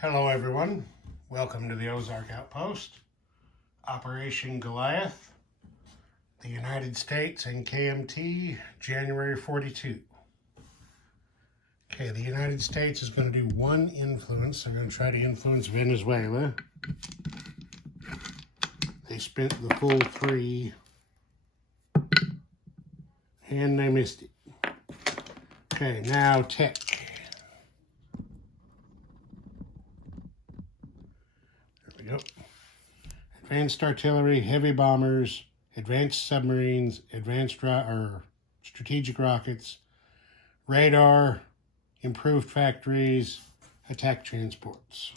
Hello everyone, welcome to the Ozark Outpost, Operation Goliath, the United States and KMT, January 42. Okay, the United States is going to do one influence. They're going to try to influence Venezuela. They spent the full 3 and they missed it. Okay, now tech. Yep. Advanced artillery, heavy bombers, advanced submarines, advanced strategic rockets, radar, improved factories, attack transports.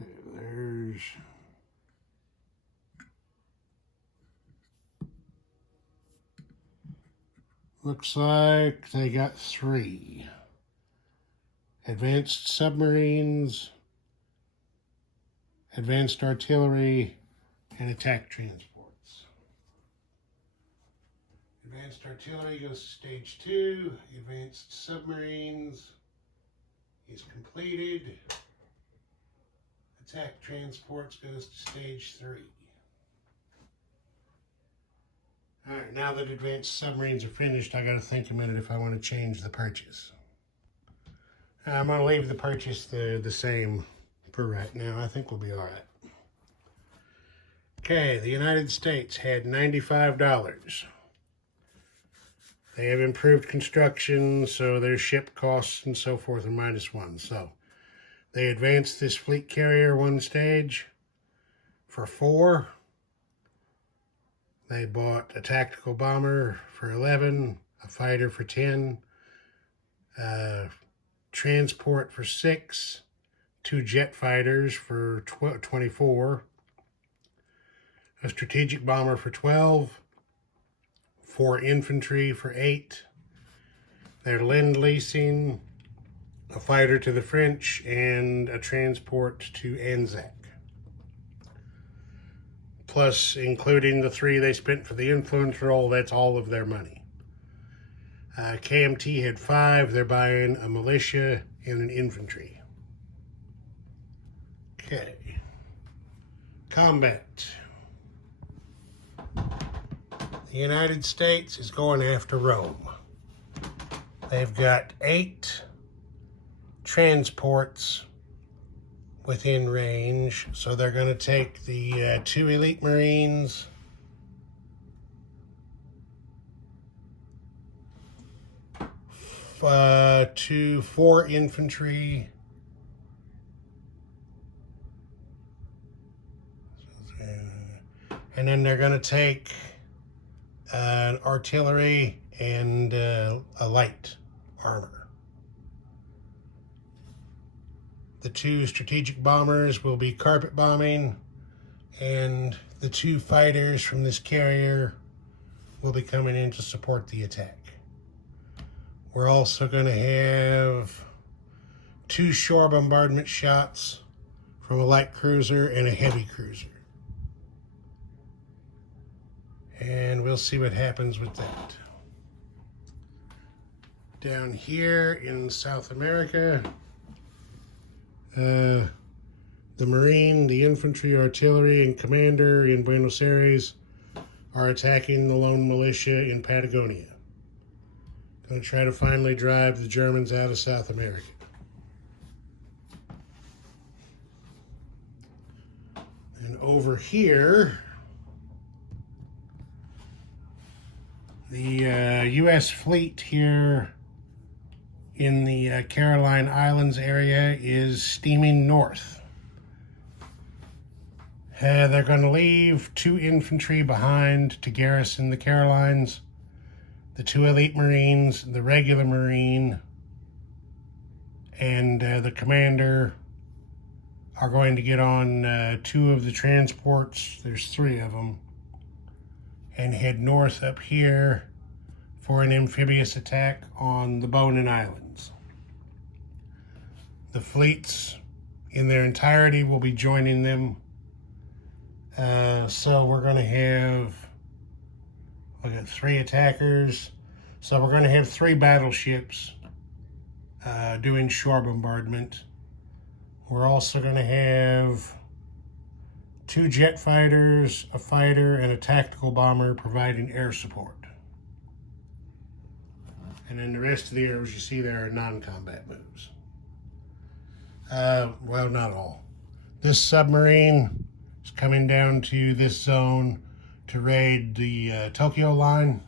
Okay, there's looks like they got 3. Advanced submarines, advanced artillery, and attack transports. Advanced artillery goes to stage 2. Advanced submarines is completed. Attack transports goes to stage 3. All right, now that advanced submarines are finished, I got to think a minute if I want to change the purchase. I'm going to leave the purchase the same for right now. I think we'll be all right. Okay, the United States had $95. They have improved construction, so their ship costs and so forth are -1. So they advanced this fleet carrier 1 stage for 4. They bought a tactical bomber for 11, a fighter for 10, transport for 6, 2 jet fighters for 24, a strategic bomber for 12, 4 infantry for 8. They're lend-leasing a fighter to the French and a transport to Anzac. Plus, including the 3 they spent for the influence role, that's all of their money. KMT had 5. They're buying a militia and an infantry. Okay. Combat. The United States is going after Rome. They've got 8 transports within range, so they're going to take the 2 elite Marines, 4 infantry, and then they're going to take an artillery and a light armor. The 2 strategic bombers will be carpet bombing, and the 2 fighters from this carrier will be coming in to support the attack. We're also going to have 2 shore bombardment shots from a light cruiser and a heavy cruiser. And we'll see what happens with that. Down here in South America, the Marine, the infantry, artillery, and commander in Buenos Aires are attacking the lone militia in Patagonia. Going to try to finally drive the Germans out of South America. And over here, the U.S. fleet here in the Caroline Islands area is steaming north. They're going to leave 2 infantry behind to garrison the Carolines. The 2 elite Marines, the regular Marine, and the commander are going to get on 2 of the transports. There's 3 of them. And head north up here for an amphibious attack on the Bonin Islands. The fleets in their entirety will be joining them. So we're going to have We got 3 attackers. So we're going to have 3 battleships doing shore bombardment. We're also going to have 2 jet fighters, a fighter, and a tactical bomber providing air support. And then the rest of the areas you see there are non-combat moves. Well, not all. This submarine is coming down to this zone to raid the Tokyo line.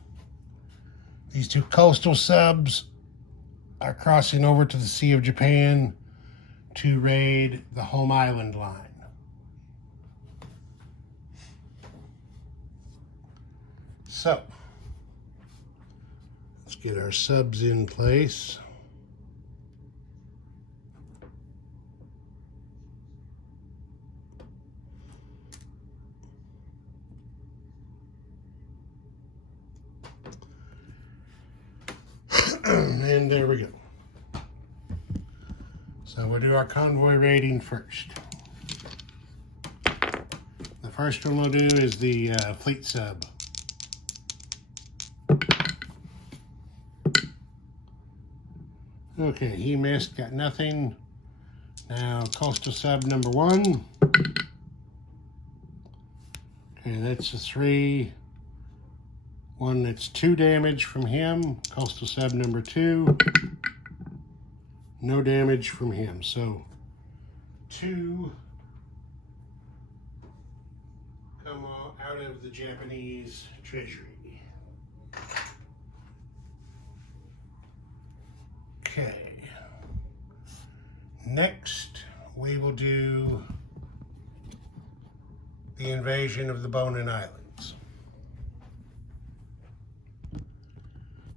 These 2 coastal subs are crossing over to the Sea of Japan to raid the home island line. So, let's get our subs in place. And there we go. So we'll do our convoy rating first. The first one we'll do is the fleet sub. Okay, he missed, got nothing. Now coastal sub number 1. Okay, that's a 3. One that's 2 damage from him. Coastal sub number 2. No damage from him. So 2 come out of the Japanese treasury. Okay. Next, we will do the invasion of the Bonin Islands.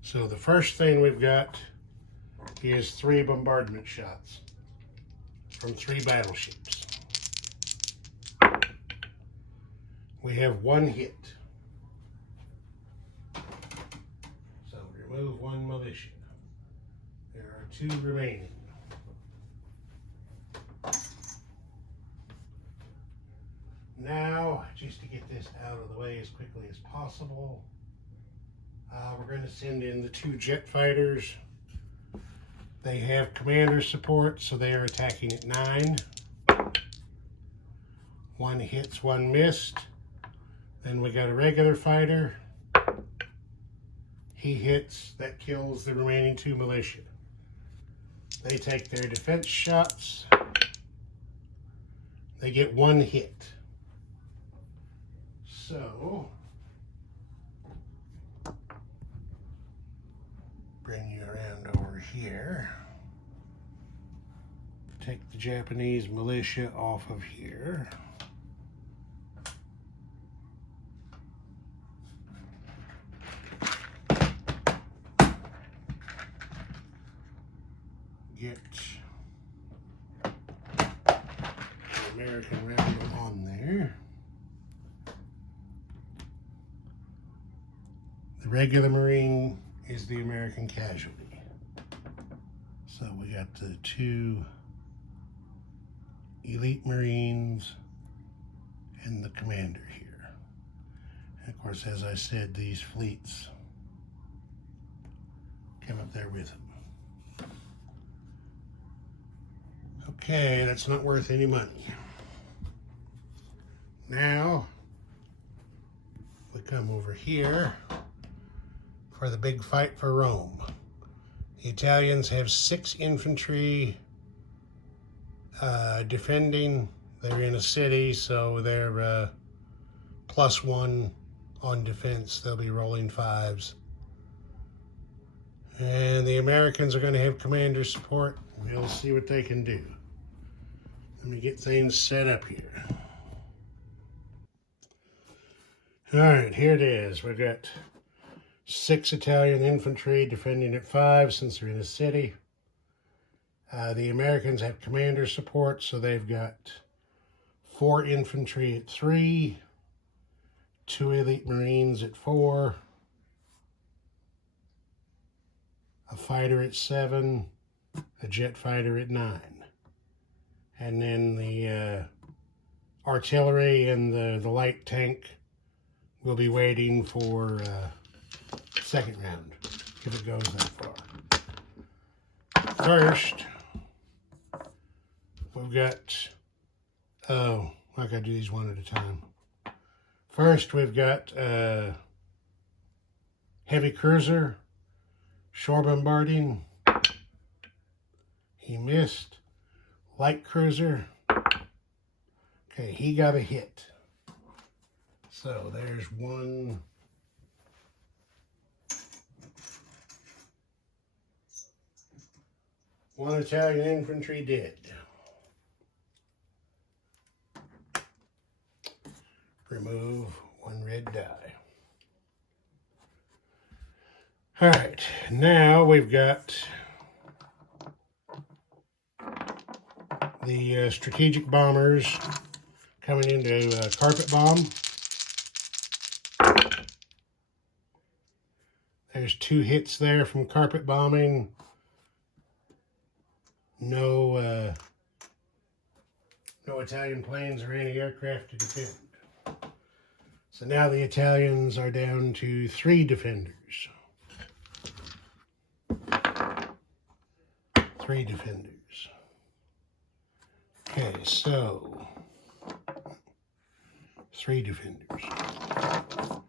So the first thing we've got is 3 bombardment shots from 3 battleships. We have 1 hit. So remove 1 militia. There are 2 remaining. Now, just to get this out of the way as quickly as possible, we're going to send in the 2 jet fighters. They have commander support, so they are attacking at 9. 1 hits, 1 missed. Then we got a regular fighter. He hits, that kills the remaining 2 militia. They take their defense shots. They get 1 hit. So, bring you around over here. Take the Japanese militia off of here. Get the American Rebel on there. The regular Marine is the American casualty. So we got the 2 elite Marines and the commander here. And of course, as I said, these fleets come up there with them. Okay, that's not worth any money. Now, we come over here for the big fight for Rome. The Italians have 6 infantry defending. They're in a city, so they're +1 on defense. They'll be rolling 5s. And the Americans are going to have commander support. We'll see what they can do. Let me get things set up here. All right, here it is. We've got 6 Italian infantry defending at 5 since they're in a city. The Americans have commander support, so they've got 4 infantry at 3, 2 elite Marines at 4, a fighter at 7, a jet fighter at 9. And then the artillery and the light tank will be waiting for second round, if it goes that far. First, we've got, oh, I gotta do these one at a time. First, we've got heavy cruiser, shore bombarding. He missed. Light cruiser. Okay, he got a hit. So there's one. One Italian infantry dead. Remove one red die. All right, now we've got the strategic bombers coming into carpet bomb. There's 2 hits there from carpet bombing. No Italian planes or anti-aircraft to defend. So now the Italians are down to 3 defenders. 3 defenders. Okay, so 3 defenders. All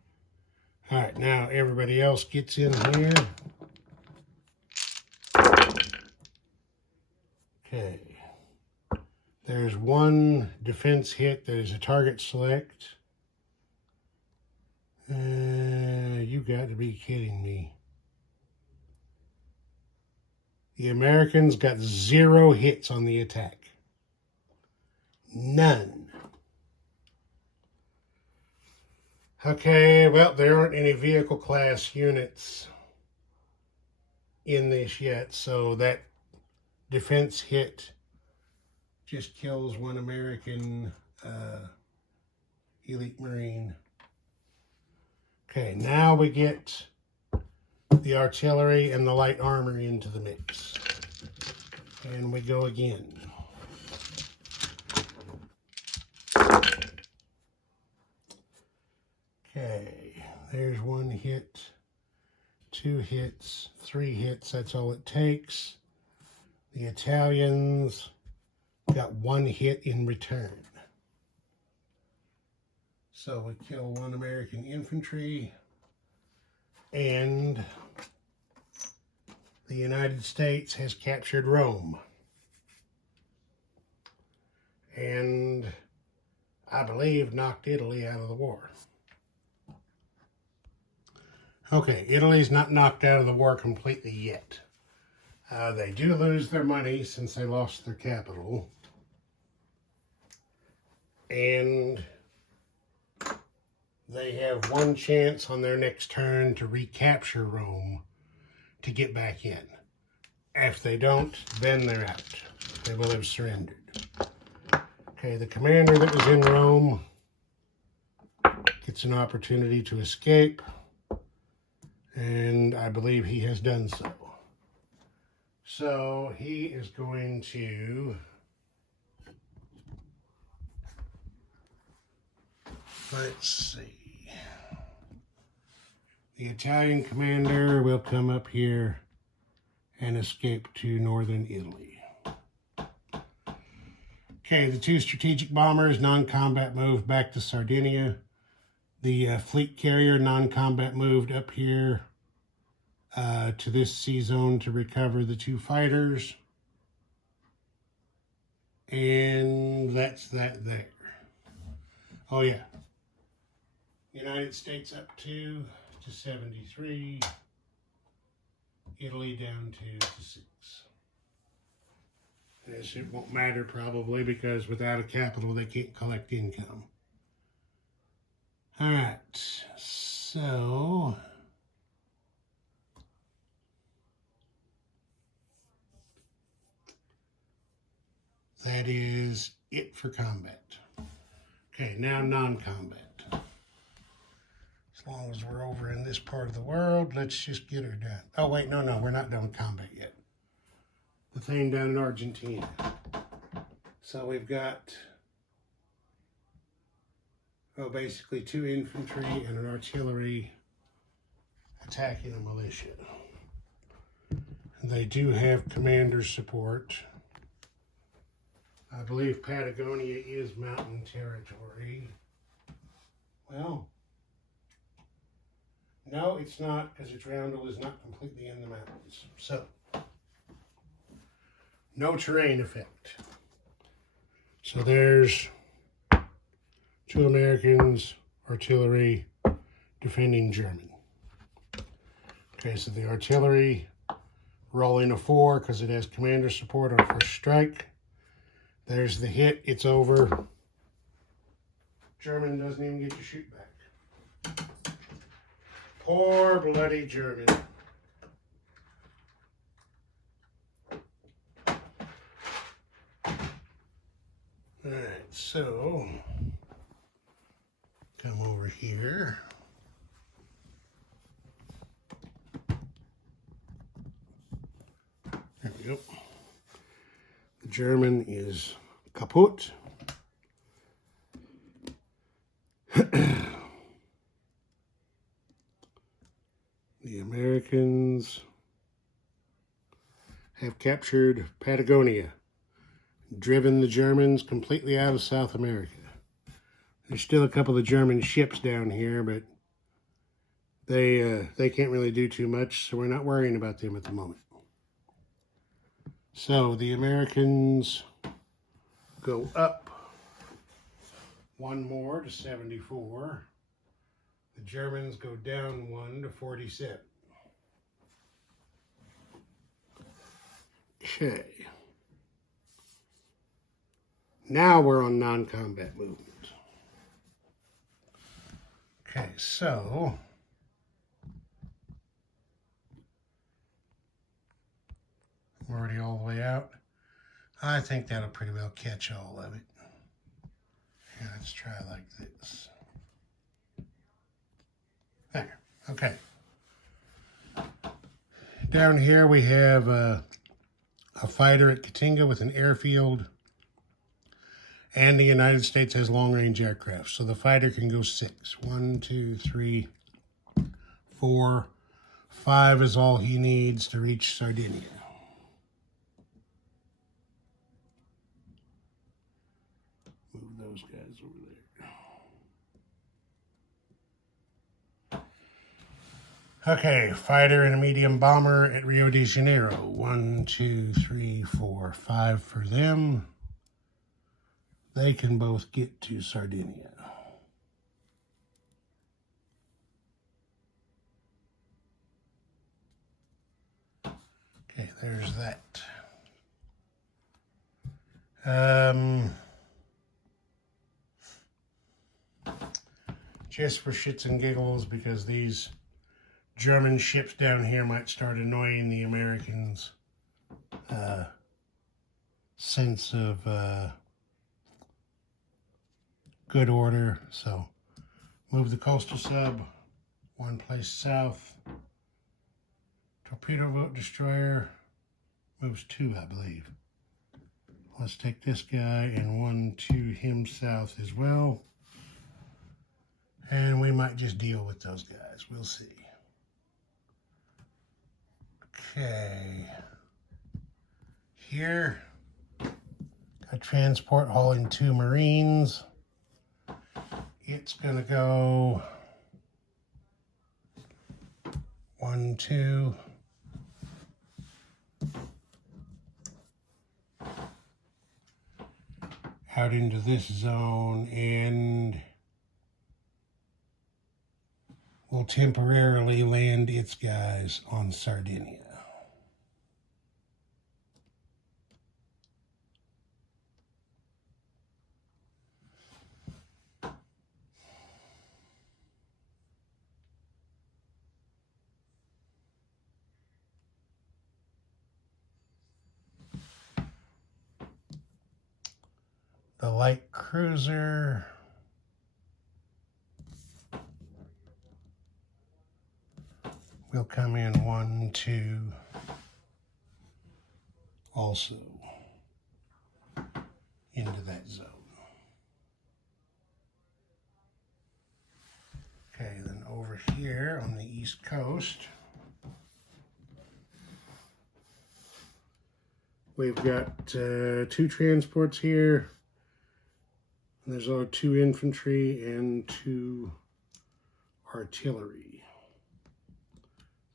right, now everybody else gets in here. Okay. There's 1 defense hit that is a target select. You got to be kidding me. The Americans got 0 hits on the attack. None. Okay, well, there aren't any vehicle class units in this yet, so that defense hit just kills 1 American elite Marine. Okay, now we get the artillery and the light armor into the mix. And we go again. Okay, there's 1 hit, 2 hits, 3 hits, that's all it takes. The Italians got 1 hit in return. So we kill 1 American infantry, and the United States has captured Rome. And I believe knocked Italy out of the war. Okay, Italy's not knocked out of the war completely yet. They do lose their money since they lost their capital. And they have 1 chance on their next turn to recapture Rome to get back in. If they don't, then they're out. They will have surrendered. Okay, the commander that was in Rome gets an opportunity to escape, and I believe he has done so. So he is going to, let's see. The Italian commander will come up here and escape to northern Italy. Okay, the 2 strategic bombers, non-combat moved back to Sardinia. The fleet carrier, non-combat moved up here to this sea zone to recover the 2 fighters. And that's that there. Oh yeah. United States up 2 to 73. Italy down 2 to 6. This it won't matter probably because without a capital they can't collect income. All right, so that is it for combat. Okay, now non-combat. As long as we're over in this part of the world, let's just get her done. Oh, wait, no, we're not done with combat yet. The thing down in Argentina. So we've got, basically 2 infantry and an artillery attacking a militia. They do have commander support. I believe Patagonia is mountain territory. Well, no, it's not, because its roundel is not completely in the mountains. So, no terrain effect. So there's 2 Americans, artillery, defending German. Okay, so the artillery rolling a 4 because it has commander support on first strike. There's the hit, it's over. German doesn't even get to shoot back. Poor bloody German. Alright, so come over here. There we go. The German is kaput. The Americans have captured Patagonia, driven the Germans completely out of South America. There's still a couple of German ships down here, but they can't really do too much, so we're not worrying about them at the moment. So the Americans go up 1 more to 74. The Germans go down 1 to 47. Okay. Now we're on non-combat movement. Okay, so we're already all the way out. I think that'll pretty well catch all of it. Here, let's try like this. There, okay. Down here we have a fighter at Katinga with an airfield, and the United States has long-range aircraft, so the fighter can go 6. 1, 2, 3, 4, 5 is all he needs to reach Sardinia. Move those guys over there. Okay, fighter and a medium bomber at Rio de Janeiro. 1, 2, 3, 4, 5 for them. They can both get to Sardinia. Okay, there's that. Just for shits and giggles, because these German ships down here might start annoying the Americans' sense of good order. So move the coastal sub 1 place south. Torpedo boat destroyer moves 2, I believe. Let's take this guy and 1 to him south as well. And we might just deal with those guys. We'll see. Okay. Here, a transport hauling 2 Marines. It's going to go 1, 2. Out into this zone, and will temporarily land its guys on Sardinia. The light cruiser will come in 1, 2 also into that zone. Okay, then over here on the east coast, We've got 2 transports here. And there's all 2 infantry and 2 artillery.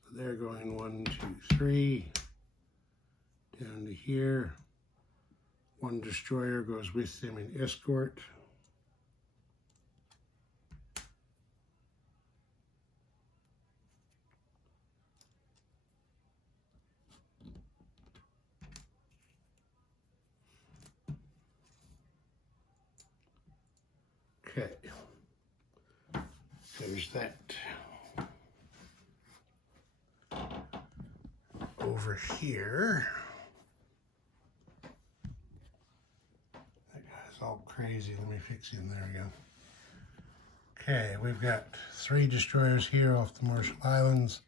So they're going 1, 2, 3 down to here. 1 destroyer goes with them in escort. Okay, there's that. Over here, that guy's all crazy. Let me fix him. There we go. Okay, we've got 3 destroyers here off the Marshall Islands.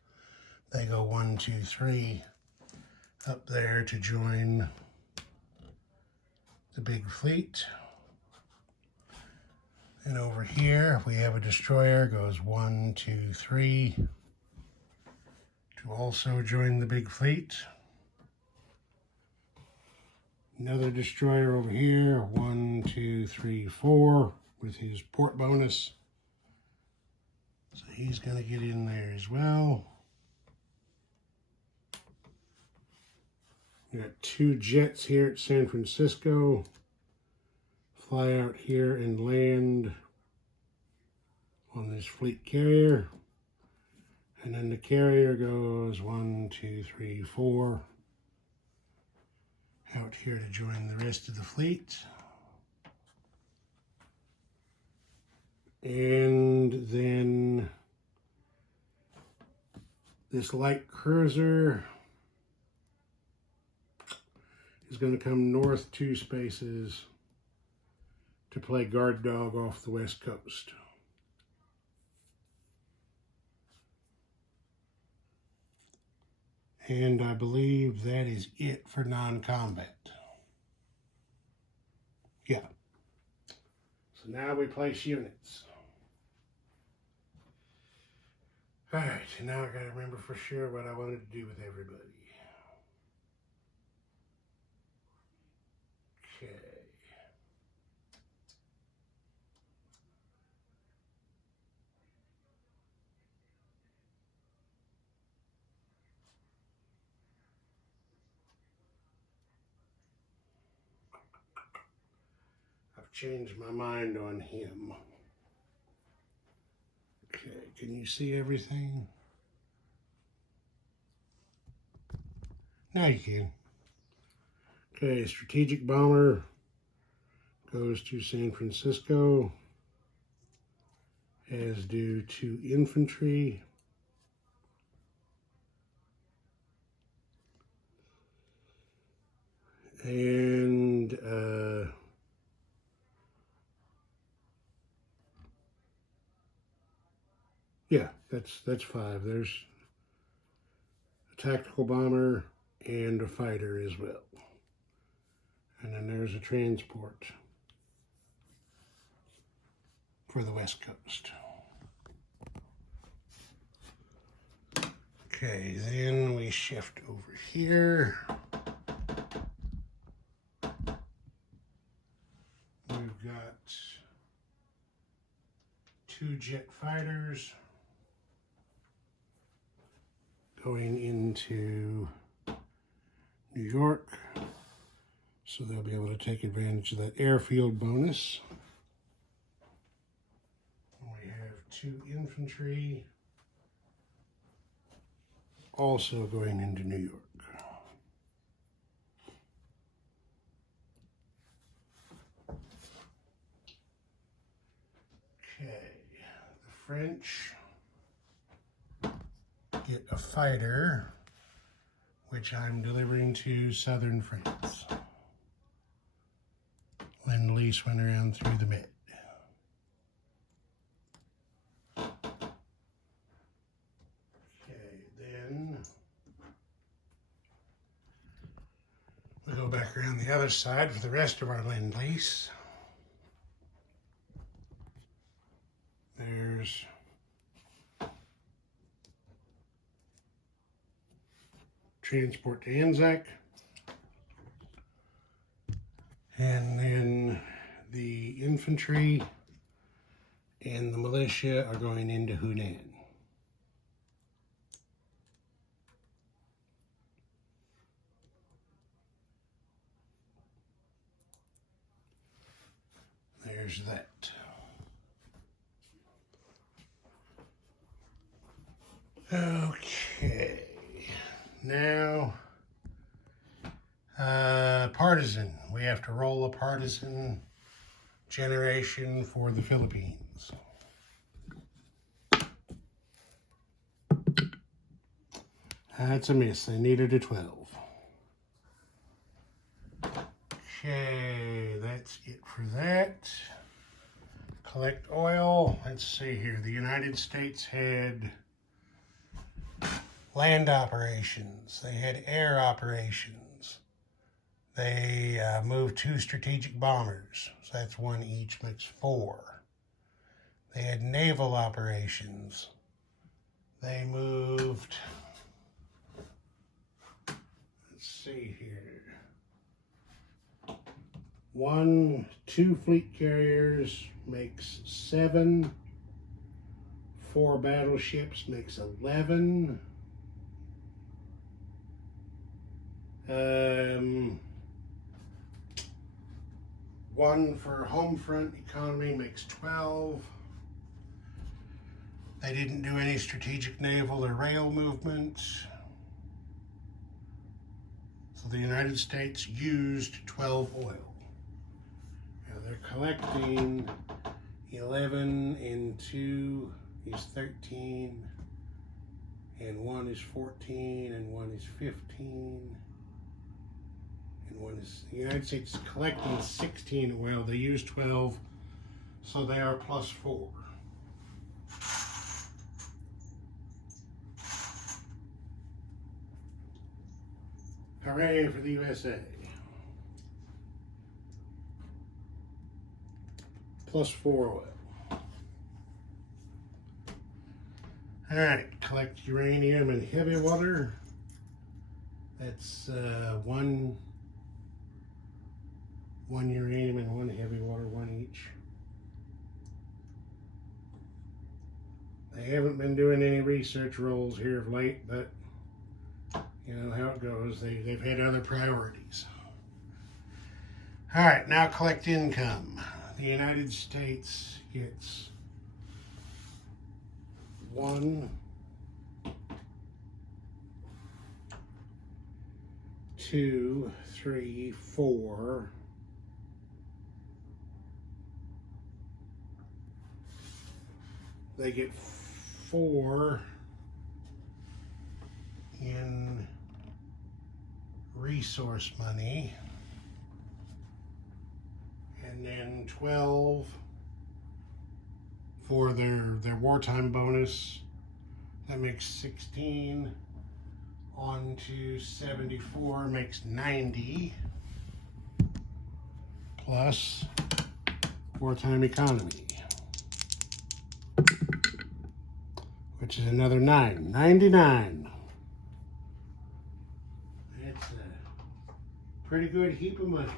They go 1, 2, 3 up there to join the big fleet. And over here, we have a destroyer, goes 1, 2, 3 to also join the big fleet. Another destroyer over here, 1, 2, 3, 4 with his port bonus. So he's going to get in there as well. We got 2 jets here at San Francisco. Fly out here and land on this fleet carrier. And then the carrier goes 1, 2, 3, 4 out here to join the rest of the fleet. And then this light cruiser is going to come north 2 spaces to play guard dog off the west coast. And I believe that is it for non-combat. Yeah. So now we place units. All right, now I gotta remember for sure what I wanted to do with everybody. Okay. I've changed my mind on him. Okay, can you see everything? Now you can. Okay, strategic bomber goes to San Francisco, as do 2 infantry. And yeah, that's 5. There's a tactical bomber and a fighter as well. And then there's a transport for the West Coast. Okay, then we shift over here. We've got 2 jet fighters going into New York, so they'll be able to take advantage of that airfield bonus. We have 2 infantry also going into New York. Okay, the French get a fighter, which I'm delivering to southern France. Lend-Lease went around through the mid. Okay, then we go back around the other side for the rest of our Lend-Lease. There's transport to Anzac. And then the infantry and the militia are going into Hunan. There's that. Okay, now partisan. We have to roll a partisan generation for the Philippines. That's a miss. I needed a 12. Okay, that's it for that. Collect oil. Let's see here. The United States had land operations. They had air operations. They moved 2 strategic bombers. So that's 1 each, makes 4. They had naval operations. They moved, let's see here. 2 fleet carriers makes 7. 4 battleships makes 11. 1 for home front economy makes 12. They didn't do any strategic naval or rail movements. So the United States used 12 oil. Now they're collecting 11 and 2 is 13, and 1 is 14, and 1 is 15, and 1 is, the United States is collecting 16 oil. They use 12, so they are +4. Hooray for the USA. +4 oil. All right, collect uranium and heavy water. That's 1 uranium and 1 heavy water, 1 each. They haven't been doing any research rolls here of late, but you know how it goes. They've had other priorities. All right, now collect income. The United States gets 1, 2, 3, 4. They get 4 in resource money, and then 12 for their wartime bonus. That makes 16. On to 74 makes 90, plus wartime economy, which is another 9, 99. That's a pretty good heap of money.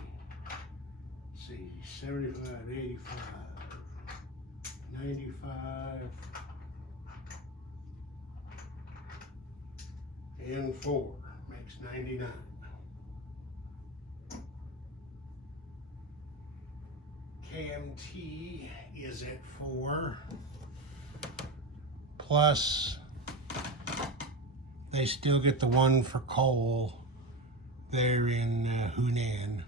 Let's see, 75, 85, 95, and 4 makes 99. KMT is at 4, plus they still get the 1 for coal there in Hunan.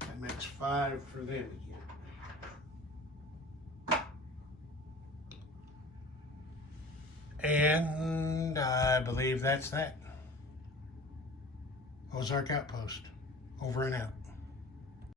That makes 5 for them again. And I believe that's that. Ozark Outpost, over and out.